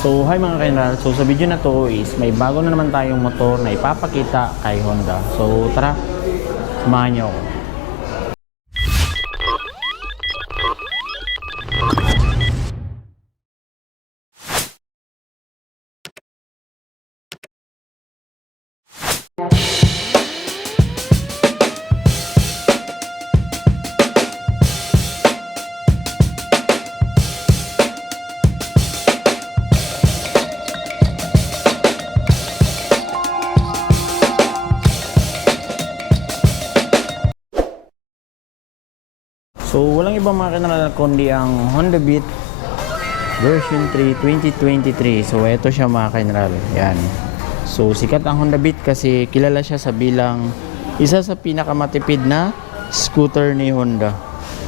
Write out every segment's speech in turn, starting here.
So hi mga general, so sa video na to is may bago na naman tayong motor na ipapakita kay Honda. So tara, samahan niyo ako. So walang ibang mga general kundi ang Honda Beat version 3 2023. So ito siya mga general. Yan. So sikat ang Honda Beat kasi kilala siya sa bilang isa sa pinakamatipid na scooter ni Honda.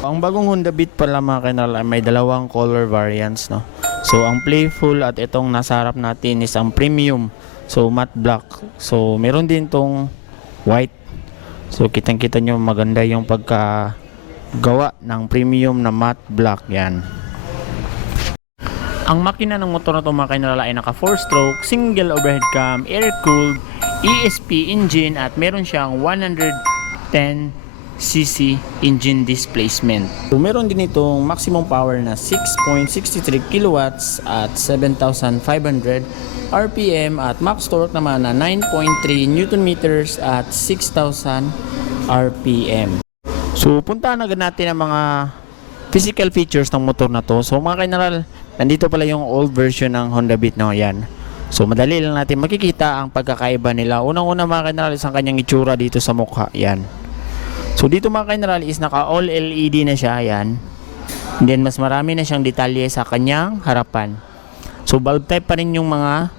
Ang bagong Honda Beat pala mga general ay may dalawang color variants, no. So ang playful at itong nasa harap natin is ang premium. So matte black. So meron din tong white. So kitang-kita nyo maganda yung pagka gawa ng premium na matte black. Yan. Ang makina ng motor na ito mga general ay naka 4-stroke, single overhead cam, air-cooled, ESP engine at meron siyang 110cc engine displacement. So meron din itong maximum power na 6.63 kilowatts at 7,500 RPM at max torque naman na 9.3 Newton meters at 6,000 RPM. So puntahan agad natin ang mga physical features ng motor na to. So mga general, nandito pala yung old version ng Honda Beat, no. Yan. So madali lang natin makikita ang pagkakaiba nila. Unang-una mga general is ang kanyang itsura dito sa mukha. Yan. So dito mga general is naka all LED na siya. Yan. And then mas marami na siyang detalye sa kanyang harapan. So bulb type pa rin yung mga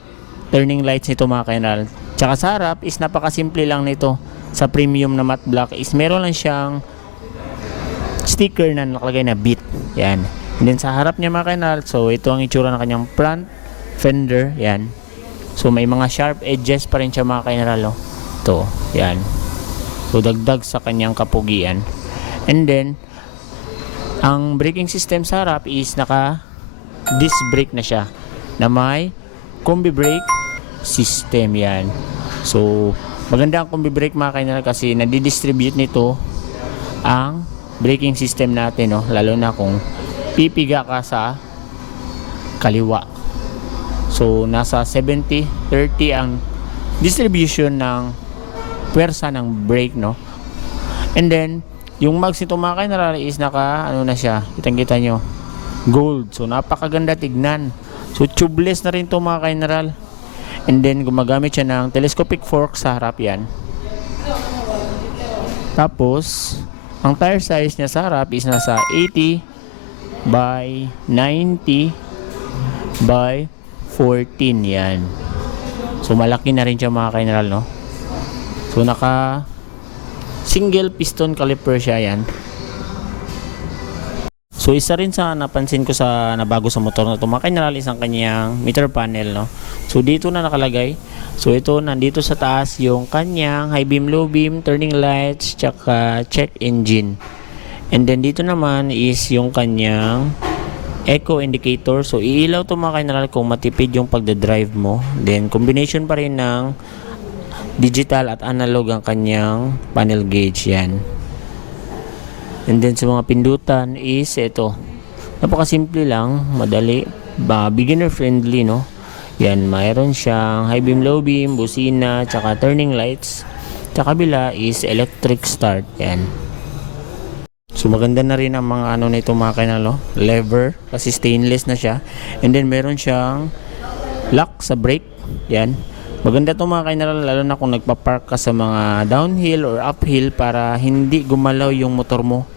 turning lights nito mga general. Tsaka sa harap is napakasimple lang nito. Sa premium na matte black is meron lang siyang sticker na nakalagay na Beat. Yan. And then sa harap niya mga kanal, so ito ang itsura ng kanyang front fender. Yan. So may mga sharp edges pa rin siya mga kanal. Oh. Ito. Yan. So dagdag sa kanyang kapugian. And then ang braking system sa harap is naka disc brake na siya na may combi brake system. Yan. So maganda ang combi brake mga kanal kasi nadidistribute nito ang braking system natin, no? Lalo na kung pipiga ka sa kaliwa. So nasa 70-30 ang distribution ng pwersa ng brake, no? And then yung mags nito mga general is naka ano na siya, kitang-kita nyo, gold. So napakaganda tignan. So tubeless na rin to mga general. And then gumagamit siya ng telescopic fork sa harap. Yan. Tapos ang tire size niya sa harap is nasa 80 by 90 by 14. Yan. So malaki na rin siya mga general, no? So naka single piston caliper siya. Yan. So isa rin sa napansin ko sa nabago sa motor na ito mga general is ang kanyang meter panel, no? So dito na nakalagay. So ito nandito sa taas yung kanyang high beam, low beam, turning lights, tsaka check engine. And then dito naman is yung kanyang eco indicator. So iilaw to mga general kung matipid yung pagdadrive mo. Then combination pa rin ng digital at analog ang kanyang panel gauge. Yan. And then sa mga pindutan is ito. Napakasimple lang, madali, beginner friendly, no? Yan, mayroon siyang high beam, low beam, busina, tsaka turning lights. Sa kabila is electric start. Yan. So maganda na rin ang mga ano nito mga kanalo, lever kasi stainless na siya. And then meron siyang lock sa brake. Yan. Maganda to mga kanalo lalo na kung nagpa-park ka sa mga downhill or uphill para hindi gumalaw yung motor mo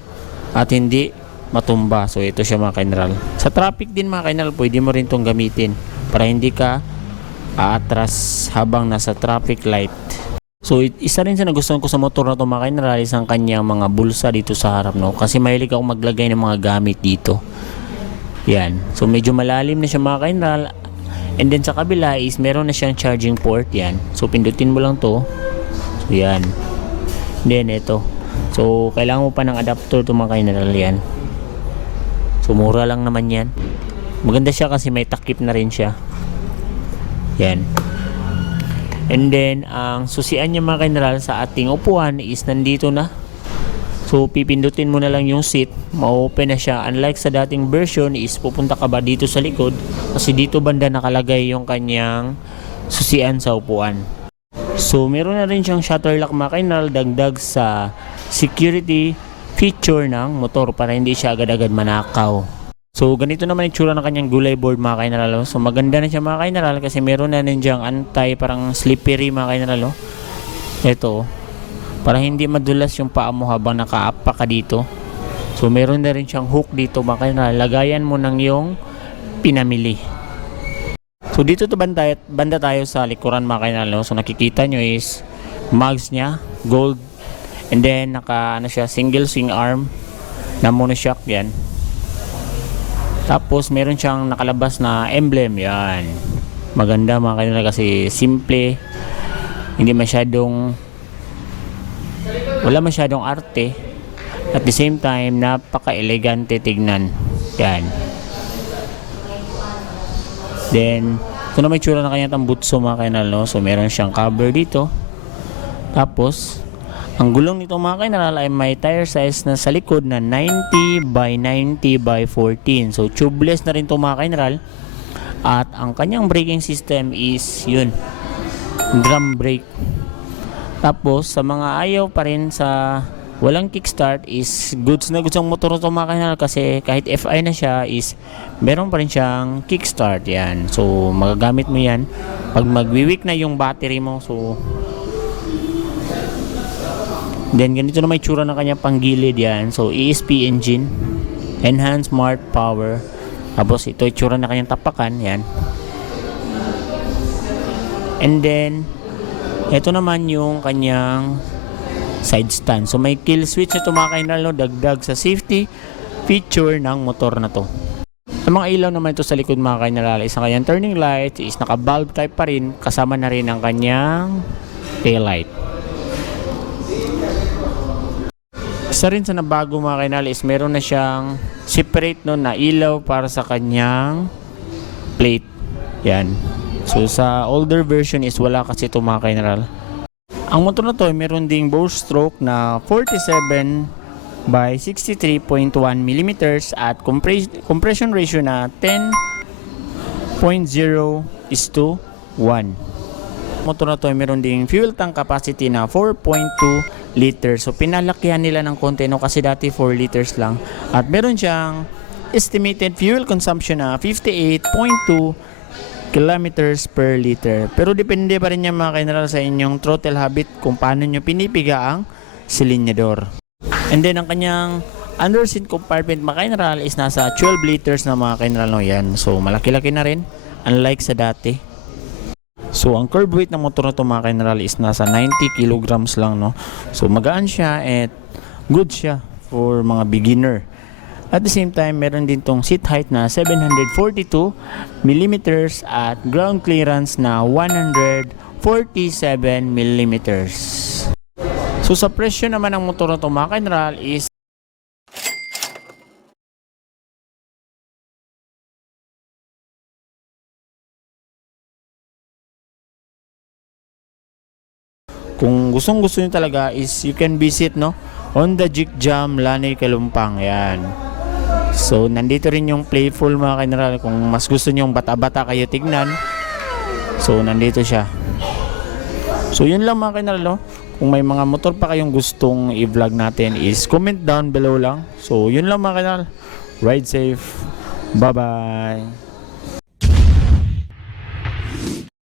at hindi matumba. So ito siya mga kanalo. Sa traffic din mga kanalo, pwede mo rin tong gamitin para hindi ka aatras habang nasa traffic light. So isa rin sa nagustuhan ko sa motor na ito mga general is ang kanyang mga bulsa dito sa harap, no? Kasi mahilig ako maglagay ng mga gamit dito. Yan. So medyo malalim na siya mga general. And then sa kabila is meron na siyang charging port. Yan. So pindutin mo lang to. So yan. Then ito. So kailangan mo pa ng adapter to mga general. Yan. So mura lang naman yan. Maganda siya kasi may takip na rin siya. Yan. And then, ang susian niya mga general sa ating upuan is nandito na. So, pipindutin mo na lang yung seat, ma-open na siya. Unlike sa dating version is pupunta ka ba dito sa likod kasi dito banda nakalagay yung kanyang susian sa upuan. So, meron na rin siyang shutter lock mga general, dagdag sa security feature ng motor para hindi siya agad-agad manakaw. So, ganito naman itsura ng kanyang gulay board mga general. So, maganda na siya mga general kasi meron na rin diyang parang slippery mga general. Ito, para hindi madulas yung paa mo habang nakaapa ka dito. So, meron na rin siyang hook dito mga general. Lagayan mo ng yung pinamili. So, dito to banda tayo sa likuran mga general. So, nakikita nyo is mags niya, gold. And then, siya, single swing arm na monoshock yan. Tapos meron siyang nakalabas na emblem, yan. Maganda mga kanila kasi simple. Hindi wala masyadong arte. At the same time, napaka-elegante tignan. Yan. Then, ito na may tsura na kanya tambutso mga kanila. So meron siyang cover dito. Tapos, ang gulong nito mga general ay may tire size na sa likod na 90 by 90 by 14. So tubeless na rin ito mga general. At ang kanyang braking system is yun, drum brake. Tapos sa mga ayaw pa rin sa walang kickstart is goods na goods ang motor nito mga general kasi kahit FI na siya is meron pa rin siyang kickstart yan. So magagamit mo yan pag magwi-weak na yung battery mo. So then, ganito na may tsura na kanya panggilid yan. So, ESP engine, enhanced smart power. Tapos, ito yung tsura na kanyang tapakan. Yan. And then, ito naman yung kanyang side stand. So, may kill switch ito mga kainal, no? Dagdag sa safety feature ng motor na to. Ang mga ilaw naman ito sa likod mga kainal, isang kanyang turning light is naka-bulb type pa rin. Kasama na rin ang kanyang tail light. Isa rin sa nabago mga kainal is meron na siyang separate na ilaw para sa kanyang plate. Yan. So sa older version is wala kasi ito mga kainal. Ang motor na to ay meron ding bore stroke na 47 by 63.1 mm at compression ratio na 10.0:1. Motor na to ay meron ding fuel tank capacity na 4.2 liters. So pinalakihan nila ng konti kasi dati 4 liters lang. At meron siyang estimated fuel consumption na 58.2 kilometers per liter. Pero depende pa rin yan mga kainal sa inyong throttle habit kung paano nyo pinipiga ang silinyador. And then ang kanyang underseat compartment mga kainal is nasa 12 liters na mga kainal. No, yan. So malaki-laki na rin unlike sa dati. So, ang curb weight ng motor na ito mga kainal is nasa 90 kilograms lang, no? So, magaan siya at good siya for mga beginner. At the same time, meron din tong seat height na 742 millimeters at ground clearance na 147 millimeters. So, sa presyo naman ng motor na ito mga kainal is kung gustong-gusto niyo talaga is you can visit on the Jeep Jam Lanay Kalumpang. Yan. So nandito rin yung playful mga kainal kung mas gusto niyo yung bata-bata kayo tignan. So nandito siya. So yun lang mga kainal. Kung may mga motor pa kayong gustong i-vlog natin is comment down below lang. So yun lang mga kainal. Ride safe. Bye-bye.